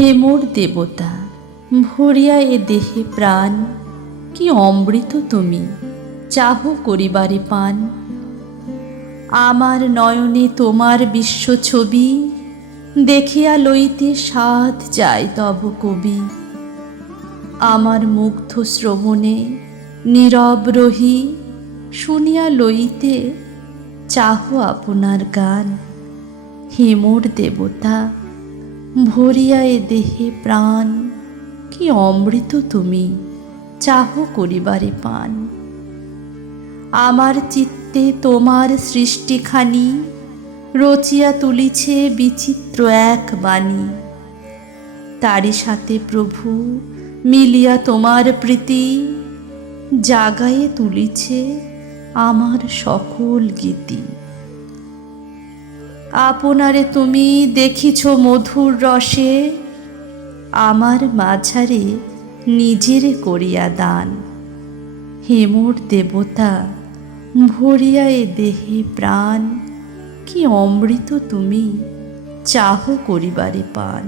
হে মোর দেবতা, ভরিয়া এ দেহে প্রাণ, কি অমৃত তুমি চাহ করিবারে পান। আমার নয়নে তোমার বিশ্ব ছবি, দেখিয়া লইতে সাধ যায় তব কবি। আমার মুগ্ধ শ্রবণে নীরব রহি, শুনিয়া লইতে চাহ আপনার গান। হে মোর দেবতা, ভরিয়া এ দেহে প্রাণ, কি অমৃত তুমি চাহ করিবারে পান। আমার চিত্তে তোমার সৃষ্টিখানি, রচিয়া তুলিছে বিচিত্র এক বাণী। তারি সাথে প্রভু মিলিয়া তোমার প্রীতি, জাগায়ে তুলিছে আমার সকল গীতি। আপনারে তুমি দেখিছ মধুর রসে, আমার মাঝারে নিজেরে করিয়া দান। হে মোর দেবতা, ভরিয়া এ দেহে প্রাণ, কি অমৃত তুমি চাহ করিবারে পান।